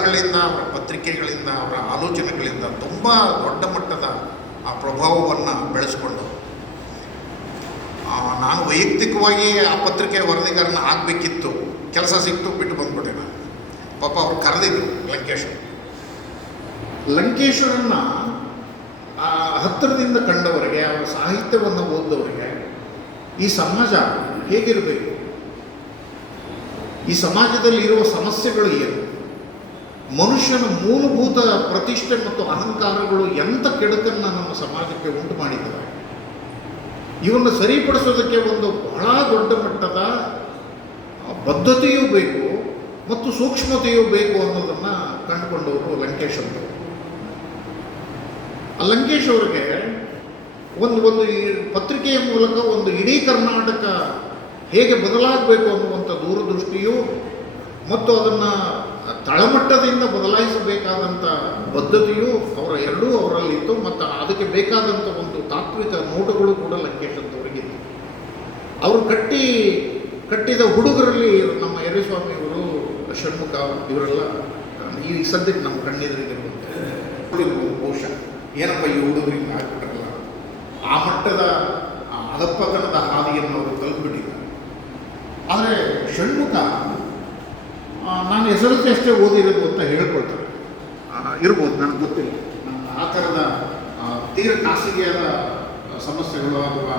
ಬರಹಗಳಿಂದ, ಅವರ ಪತ್ರಿಕೆಗಳಿಂದ, ಅವರ ಆಲೋಚನೆಗಳಿಂದ ತುಂಬ ದೊಡ್ಡ ಮಟ್ಟದ ಆ ಪ್ರಭಾವವನ್ನು ಬೆಳೆಸ್ಕೊಂಡು ನಾನು ವೈಯಕ್ತಿಕವಾಗಿ ಆ ಪತ್ರಿಕೆಯ ವರದಿಗಾರನ ಆಗಬೇಕಿತ್ತು. ಕೆಲಸ ಸಿಕ್ತು, ಬಿಟ್ಟು ಬಂದ್ಬಿಟ್ಟೆ ನಾನು. ಪಾಪ ಅವ್ರು ಕರೆದಿದ್ರು ಲಂಕೇಶ್ವರನ್ನು ಹತ್ತಿರದಿಂದ ಕಂಡವರಿಗೆ, ಅವರ ಸಾಹಿತ್ಯವನ್ನು ಓದಿದವರಿಗೆ ಈ ಸಮಾಜ ಹೇಗಿರಬೇಕು, ಈ ಸಮಾಜದಲ್ಲಿ ಇರುವ ಸಮಸ್ಯೆಗಳು ಏನು, ಮನುಷ್ಯನ ಮೂಲಭೂತ ಪ್ರತಿಷ್ಠೆ ಮತ್ತು ಅಹಂಕಾರಗಳು ಎಂಥ ಕೆಡುಕನ್ನು ನಮ್ಮ ಸಮಾಜಕ್ಕೆ ಉಂಟು ಮಾಡಿದ್ದಾರೆ, ಇವನ್ನು ಸರಿಪಡಿಸೋದಕ್ಕೆ ಒಂದು ಬಹಳ ದೊಡ್ಡ ಮಟ್ಟದ ಬದ್ಧತೆಯೂ ಬೇಕು ಮತ್ತು ಸೂಕ್ಷ್ಮತೆಯೂ ಬೇಕು ಅನ್ನೋದನ್ನು ಕಂಡುಕೊಂಡವರು ಲಂಕೇಶ್ ಅಂತ. ಆ ಲಂಕೇಶ್ ಅವರಿಗೆ ಒಂದು ಈ ಪತ್ರಿಕೆಯ ಮೂಲಕ ಒಂದು ಇಡೀ ಕರ್ನಾಟಕ ಹೇಗೆ ಬದಲಾಗಬೇಕು ಅನ್ನುವಂಥ ದೂರದೃಷ್ಟಿಯೂ ಮತ್ತು ಅದನ್ನು ತಳಮಟ್ಟದಿಂದ ಬದಲಾಯಿಸಬೇಕಾದಂಥ ಬದ್ಧತೆಯು ಎರಡೂ ಅವರಲ್ಲಿತ್ತು. ಮತ್ತು ಅದಕ್ಕೆ ಬೇಕಾದಂಥ ಒಂದು ತಾತ್ವಿಕ ನೋಟಗಳು ಕೂಡ ಲಂಕೇಶ್ ಅಂತವರಿಗಿತ್ತು. ಅವರು ಕಟ್ಟಿದ ಹುಡುಗರಲ್ಲಿ ನಮ್ಮ ಯರಿಸ್ವಾಮಿಯವರು, ಷಣ್ಮುಖ, ಇವರೆಲ್ಲ ಈ ಸದ್ಯಕ್ಕೆ ನಮ್ಮ ಕಣ್ಣೆದುರಿಗಿರುವಂಥ ಬಹುಶಃ ಏನಪ್ಪ ಈ ಹುಡುಗರಿಂದ ಆಗ್ಬಿಟ್ರಲ್ಲ, ಆ ಮಟ್ಟದ ಅಧಪ್ಪತನದ ಹಾದಿಯನ್ನು ಅವರು ತಲುಪಿಬಿಟ್ಟಿದ್ದಾರೆ. ಆದರೆ ಷಣ್ಮುಖ ನಾನು SLC ಅಷ್ಟೇ ಓದಿರೋದು ಅಂತ ಹೇಳ್ಕೊಳ್ತಾರೆ. ಇರ್ಬೋದು, ನನಗೆ ಗೊತ್ತಿಲ್ಲ. ಆ ಥರದ ತೀರ ಖಾಸಗಿಯಾದ ಸಮಸ್ಯೆಗಳು ಅಥವಾ